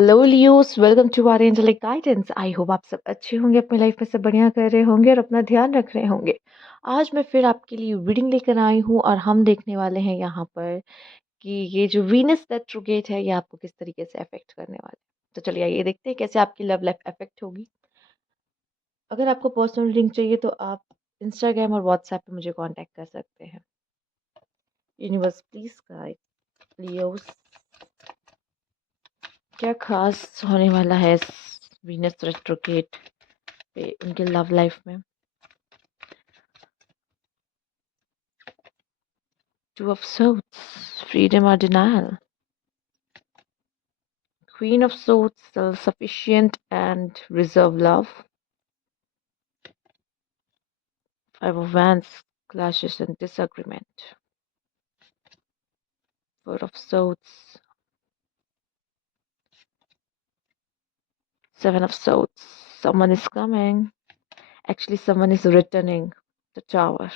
Hello Leos, welcome to our angelic guidance. I hope आप सब अच्छे होंगे, अपनी लाइफ में सब बढ़िया कर रहे होंगे और अपना ध्यान रख रहे होंगे। आज मैं फिर आपके लिए रीडिंग लेकर आई हूँ और हम देखने वाले हैं यहाँ पर कि ये जो वीनस रेट्रोग्रेड है ये आपको किस तरीके से अफेक्ट करने वाला है। तो चलिए आइए देखते हैं कैसे आपकी लव लाइफ अफेक्ट होगी। अगर आपको पर्सनल रीडिंग चाहिए तो आप इंस्टाग्राम और व्हाट्सएप पे मुझे कांटेक्ट कर सकते हैं। यूनिवर्स प्लीज गाइड लियोस, क्या खास होने वाला है इस वीनस रेट्रोग्रेड पे उनके लव लाइफ में। Two of Swords, freedom or denial. Queen of Swords, self-sufficient and reserve love. Five of Wands, clashes and disagreement. Four of Swords, Seven of Swords. Someone is coming. Actually, someone is returning. The Tower.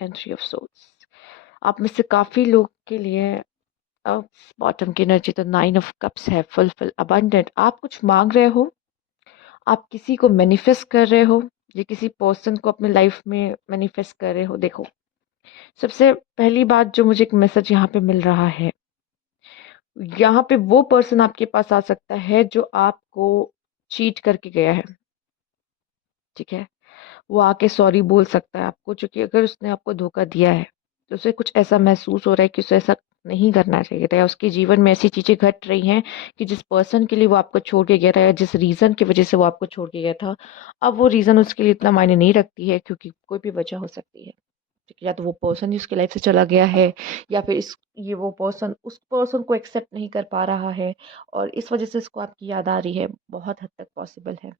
And Three of Swords. आप में से काफी लोग के लिए अब bottom की energy तो नाइन ऑफ कप्स है। Fulfil, abundant. आप कुछ मांग रहे हो, आप किसी को मैनिफेस्ट कर रहे हो, ये किसी पर्सन को अपने लाइफ में मैनिफेस्ट कर रहे हो। देखो, सबसे पहली बात जो मुझे एक मैसेज यहाँ पे मिल रहा है, यहाँ पे वो पर्सन आपके पास आ सकता है जो आपको चीट करके गया है। ठीक है, वो आके सॉरी बोल सकता है आपको, क्योंकि अगर उसने आपको धोखा दिया है तो उसे कुछ ऐसा महसूस हो रहा है कि उसे ऐसा नहीं करना चाहिए था, या उसके जीवन में ऐसी चीजें घट रही हैं कि जिस पर्सन के लिए वो आपको छोड़ के गया था या जिस रीजन की वजह से वो आपको छोड़ के गया था, अब वो रीजन उसके लिए इतना मायने नहीं रखती है, क्योंकि कोई भी वजह हो सकती है। ठीक है, या तो वो पर्सन ही उसकी लाइफ से चला गया है, या फिर इस ये वो पर्सन उस पर्सन को एक्सेप्ट नहीं कर पा रहा है और इस वजह से इसको आपकी याद आ रही है। बहुत हद तक पॉसिबल है।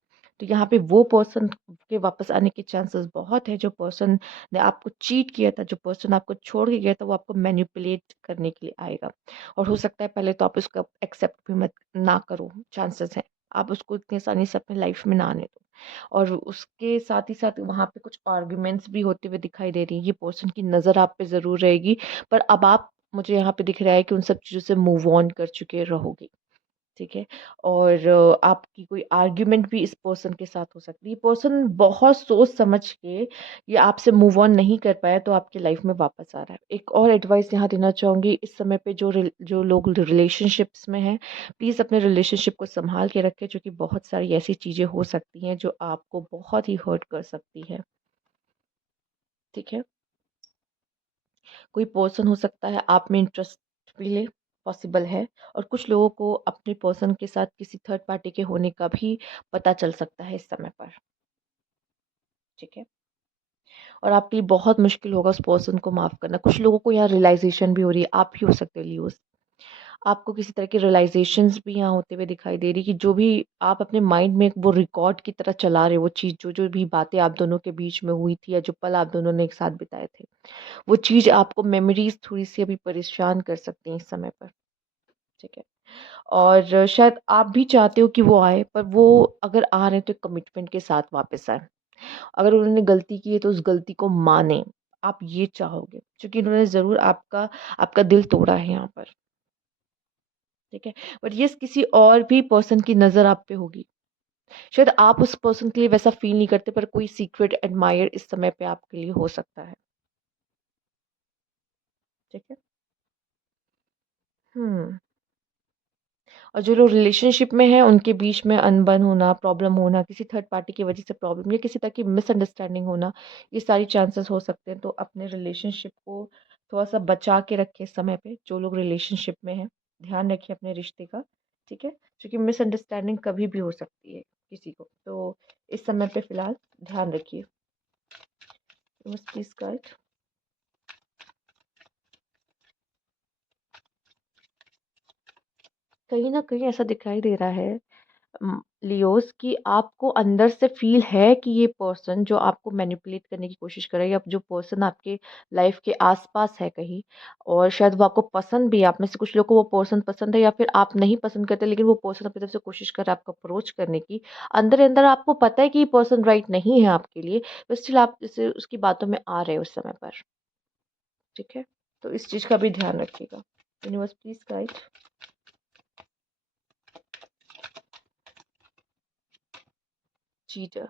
तो यहाँ पे वो पर्सन के वापस आने के चांसेस बहुत है। जो पर्सन ने आपको चीट किया था, जो पर्सन आपको छोड़ के गया था, वो आपको मैनिपुलेट करने के लिए आएगा। और हो सकता है पहले तो आप उसका एक्सेप्ट भी मत ना करो, चांसेस हैं आप उसको इतनी आसानी से अपने लाइफ में ना आने दो। और उसके साथ ही साथ वहाँ पे कुछ आर्ग्यूमेंट्स भी होते हुए दिखाई दे रही है। ये पर्सन की नज़र आप पे ज़रूर रहेगी, पर अब आप, मुझे यहाँ पे दिख रहा है कि उन सब चीज़ों से मूव ऑन कर चुके रहोगे। ठीक है, और आपकी कोई आर्ग्यूमेंट भी इस पर्सन के साथ हो सकती है। ये पर्सन बहुत सोच समझ के ये आपसे मूव ऑन नहीं कर पाया तो आपकी लाइफ में वापस आ रहा है। एक और एडवाइस यहाँ देना चाहूँगी, इस समय पे जो लोग रिलेशनशिप्स में हैं, प्लीज़ अपने रिलेशनशिप को संभाल के रखें, क्योंकि बहुत सारी ऐसी चीज़ें हो सकती हैं जो आपको बहुत ही हर्ट कर सकती है। ठीक है, कोई पर्सन हो सकता है आप में इंटरेस्ट भी ले, पॉसिबल है। और कुछ लोगों को अपने पर्सन के साथ किसी थर्ड पार्टी के होने का भी पता चल सकता है इस समय पर। ठीक है, और आपके लिए बहुत मुश्किल होगा उस पर्सन को माफ करना। कुछ लोगों को यहाँ रियलाइजेशन भी हो रही है, आप भी हो सकते हो लियोस। आपको किसी तरह की रियलाइजेशंस भी यहाँ होते हुए दिखाई दे रही कि जो भी आप अपने माइंड में वो रिकॉर्ड की तरह चला रहे हो, वो चीज़ जो जो भी बातें आप दोनों के बीच में हुई थी या जो पल आप दोनों ने एक साथ बिताए थे, वो चीज़ आपको मेमोरीज थोड़ी सी अभी परेशान कर सकती हैं इस समय पर। ठीक है, और शायद आप भी चाहते हो कि वो आए, पर वो अगर आ रहे हैं तो कमिटमेंट के साथ वापस आए। अगर उन्होंने गलती की है तो उस गलती को माने, आप ये चाहोगे, क्योंकि उन्होंने ज़रूर आपका आपका दिल तोड़ा है यहाँ पर। ठीक है, बट ये किसी और भी पर्सन की नज़र आप पे होगी। शायद आप उस पर्सन के लिए वैसा फील नहीं करते, पर कोई सीक्रेट एडमायर इस समय पे आपके लिए हो सकता है। ठीक है, हम्म। और जो लोग रिलेशनशिप में हैं उनके बीच में अनबन होना, प्रॉब्लम होना, किसी थर्ड पार्टी की वजह से प्रॉब्लम या किसी तरह की मिसअंडरस्टैंडिंग होना, ये सारी चांसेस हो सकते हैं। तो अपने रिलेशनशिप को थोड़ा सा बचा के रखें इस समय पे। जो लोग रिलेशनशिप में हैं, ध्यान रखिए अपने रिश्ते का। ठीक है, क्योंकि मिसअंडरस्टैंडिंग कभी भी हो सकती है किसी को। तो इस समय पे फिलहाल ध्यान रखिए। Please guide. कहीं ना कहीं ऐसा दिखाई दे रहा है लियोस कि आपको अंदर से फील है कि ये पर्सन जो आपको मैनिपुलेट करने की कोशिश कर रहा है, या जो पर्सन आपके लाइफ के आसपास है कहीं, और शायद वो आपको पसंद भी है। आप में से कुछ लोगों को वो पर्सन पसंद है, या फिर आप नहीं पसंद करते लेकिन वो पर्सन अपनी तरफ से कोशिश कर रहा है आपको अप्रोच करने की। अंदर अंदर आपको पता है कि ये पर्सन राइट नहीं है आपके लिए, बट स्टिल आप इसे उसकी बातों में आ रहे हो उस समय पर। ठीक है, तो इस चीज़ का भी ध्यान रखिएगा। Universe please guide. चीटर।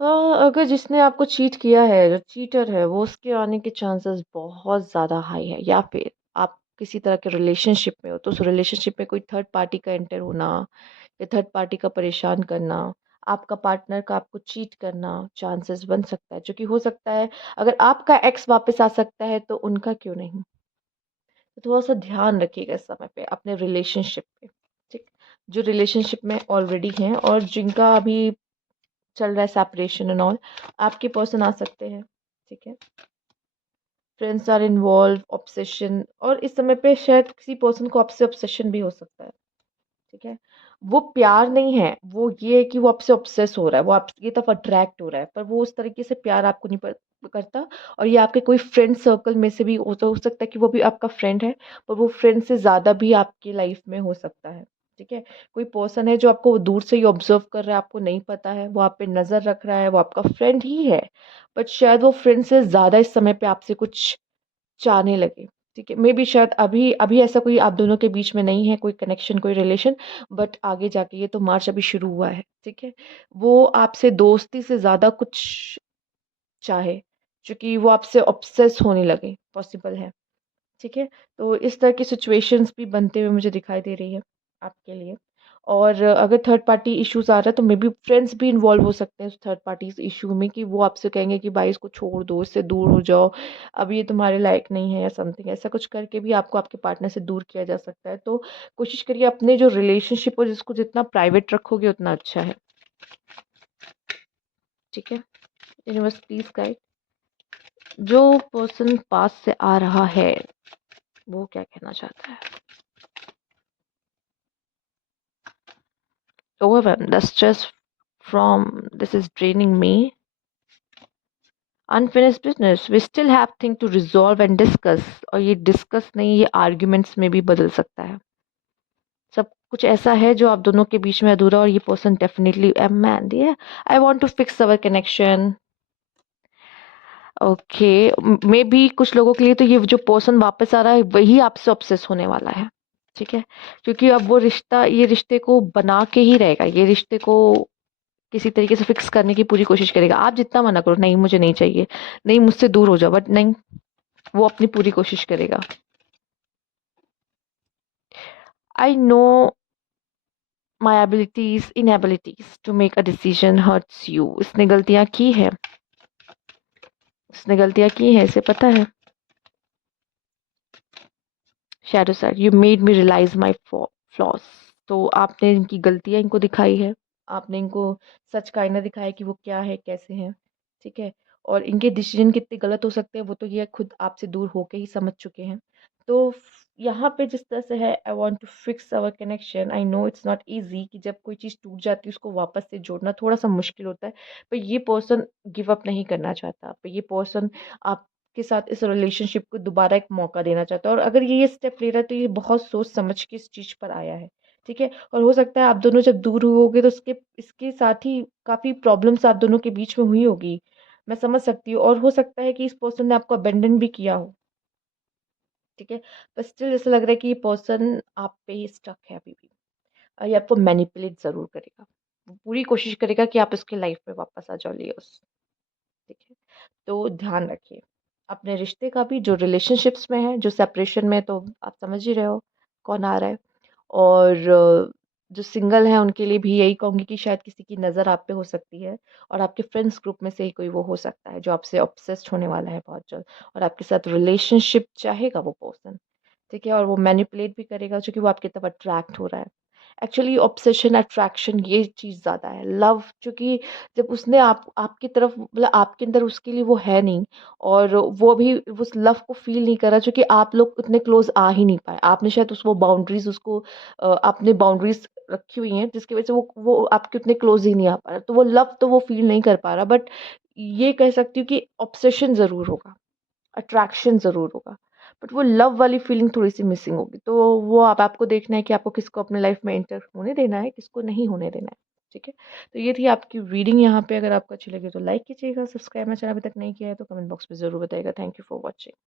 अगर जिसने आपको चीट किया है, जो चीटर है, वो उसके आने के चांसेस बहुत ज़्यादा हाई है, या फिर आप किसी तरह के रिलेशनशिप में हो, तो उस रिलेशनशिप में कोई थर्ड पार्टी का एंटर होना या थर्ड पार्टी का परेशान करना, आपका पार्टनर का आपको चीट करना चांसेस बन सकता है, जो कि हो सकता है अगर आपका एक्स वापस आ सकता है तो उनका क्यों नहीं। तो थोड़ा-सा ध्यान रखिएगा इस समय पे अपने रिलेशनशिप पे, ठीक? जो रिलेशनशिप में ऑलरेडी हैं और जिनका अभी चल रहा है सेपरेशन एंड ऑल, आपके पर्सन आ सकते हैं, ठीक है? फ्रेंड्स आर इन्वॉल्व, ऑब्सेशन, और इस समय पे शायद किसी पर्सन को आपसे ऑब्सेशन भी हो सकता है, ठीक है? वो प्यार नहीं है, वो ये है कि वो आपसे ऑब्सेस हो रहा है, वो आपकी तरफ अट्रैक्ट हो रहा है, पर वो उस तरीके से प्यार आपको नहीं करता। और ये आपके कोई फ्रेंड सर्कल में से भी हो सकता है कि वो भी आपका फ्रेंड है, पर वो फ्रेंड से ज़्यादा भी आपकी लाइफ में हो सकता है, ठीक है? कोई पर्सन है जो आपको दूर से ही ऑब्जर्व कर रहा है, आपको नहीं पता है, वो आप पे नज़र रख रहा है, वो आपका फ्रेंड ही है, बट शायद वो फ्रेंड से ज़्यादा इस समय पे आपसे कुछ चाहने लगे, ठीक है? मेबी शायद अभी अभी ऐसा कोई आप दोनों के बीच में नहीं है, कोई कनेक्शन, कोई रिलेशन, बट आगे जाके ये तो मार्च अभी शुरू हुआ है, ठीक है? वो आपसे दोस्ती से ज़्यादा कुछ चाहे, चूँकि वो आपसे ऑब्सेस होने लगे, पॉसिबल है, ठीक है? तो इस तरह की सिचुएशंस भी बनते हुए मुझे दिखाई दे रही है आपके लिए। और अगर थर्ड पार्टी इश्यूज़ आ रहा है तो मे बी फ्रेंड्स भी इन्वॉल्व हो सकते हैं उस थर्ड पार्टीज़ इश्यू में, कि वो आपसे कहेंगे कि भाई इसको छोड़ दो, इससे दूर हो जाओ, अब ये तुम्हारे लायक नहीं है या समथिंग, ऐसा कुछ करके भी आपको आपके पार्टनर से दूर किया जा सकता है। तो कोशिश करिए अपने जो रिलेशनशिप हो जिसको जितना प्राइवेट रखोगे उतना अच्छा है, ठीक है? यूनिवर्स प्लीज़ गाइड, जो पर्सन पास से आ रहा है, वो क्या कहना चाहता है? Overwhelmed, the stress from this is draining me. Unfinished business, we still have things to resolve and discuss, और ये डिस्कस नहीं, ये आर्ग्यूमेंट्स में भी बदल सकता है। सब कुछ ऐसा है जो आप दोनों के बीच में अधूरा, और ये पर्सन डेफिनेटली मैन दिया, I want to fix our connection. Okay, maybe कुछ लोगों के लिए तो ये जो पर्सन वापस आ रहा है वही आपसे ऑब्सेस होने वाला है, ठीक है? क्योंकि अब वो रिश्ता, ये रिश्ते को बना के ही रहेगा, ये रिश्ते को किसी तरीके से फिक्स करने की पूरी कोशिश करेगा। आप जितना मना करो, नहीं मुझे नहीं चाहिए, नहीं मुझसे दूर हो जाओ, बट नहीं, वो अपनी पूरी कोशिश करेगा। I know my abilities inabilities to make a decision hurts you. इसने गलतियां की है, इसने गलतियां की है, इसे पता है। Shadow side, you made me realise my flaws. तो आपने इनकी गलतियां इनको दिखाई है, आपने इनको सच का आईना दिखाया कि वो क्या है, कैसे हैं, ठीक है? और इनके डिसीजन कितने गलत हो सकते हैं वो तो ये खुद आपसे दूर होके ही समझ चुके हैं। तो यहाँ पे जिस तरह से है, I want to fix our connection, I know it's not easy कि जब कोई चीज़ टूट जाती है उसको वापस से जोड़ना थोड़ा सा मुश्किल होता है, पर ये पर्सन गिव अप नहीं करना चाहता, पर ये पर्सन आप के साथ इस रिलेशनशिप को दोबारा एक मौका देना चाहता है, और अगर ये स्टेप ले रहा है तो ये बहुत सोच समझ के इस चीज़ पर आया है, ठीक है? और हो सकता है आप दोनों जब दूर हुओगे तो इसके इसके साथ ही काफ़ी प्रॉब्लम्स आप दोनों के बीच में हुई होगी, मैं समझ सकती हूँ, और हो सकता है कि इस पर्सन ने आपको अबैंडन भी किया हो, ठीक है? पर स्टिल ऐसा लग रहा है कि ये पर्सन आप पे ही स्टक है अभी भी। ये आपको मैनिपुलेट ज़रूर करेगा, वो पूरी कोशिश करेगा कि आप इसके लाइफ में वापस आ जाओ, लियोस, ठीक है? तो ध्यान रखिए अपने रिश्ते का भी, जो रिलेशनशिप्स में है, जो सेपरेशन में है, तो आप समझ ही रहे हो कौन आ रहा है। और जो सिंगल हैं उनके लिए भी यही कहूँगी कि शायद किसी की नज़र आप पे हो सकती है, और आपके फ्रेंड्स ग्रुप में से ही कोई वो हो सकता है जो आपसे ऑब्सेस्ड होने वाला है बहुत जल्द, और आपके साथ रिलेशनशिप चाहेगा वो पर्सन, ठीक है? और वो मैनिपुलेट भी करेगा क्योंकि वो आपकी तरफ अट्रैक्ट हो रहा है। एक्चुअली ऑब्सेशन, अट्रैक्शन ये चीज़ ज़्यादा है। लव चूँकि जब उसने आपकी तरफ, मतलब आपके अंदर उसके लिए वो है नहीं, और वो भी उस लव को फ़ील नहीं कर रहा, क्योंकि आप लोग उतने क्लोज़ आ ही नहीं पाए। आपने शायद उस वो बाउंड्रीज़ उसको आपने बाउंड्रीज़ रखी हुई हैं जिसकी वज़ह से वो आपके उतने क्लोज़ ही नहीं आ पा रहा। तो वो लव तो वो फ़ील नहीं कर पा रहा, बट ये कह सकती हूँ कि ऑब्सेशन ज़रूर होगा। अट्रैक्शन ज़रूर होगा, बट वो लव वाली फीलिंग थोड़ी-सी मिसिंग होगी। तो वो अब आपको देखना है कि आपको किसको अपने लाइफ़ में एंटर होने देना है, किसको नहीं होने देना है, ठीक है? तो ये थी आपकी रीडिंग यहाँ पे, अगर आपको अच्छी लगी तो लाइक कीजिएगा, सब्सक्राइब मेरा चैनल अभी तक नहीं किया है तो कमेंट बॉक्स में ज़रूर बताइएगा। Thank you for watching.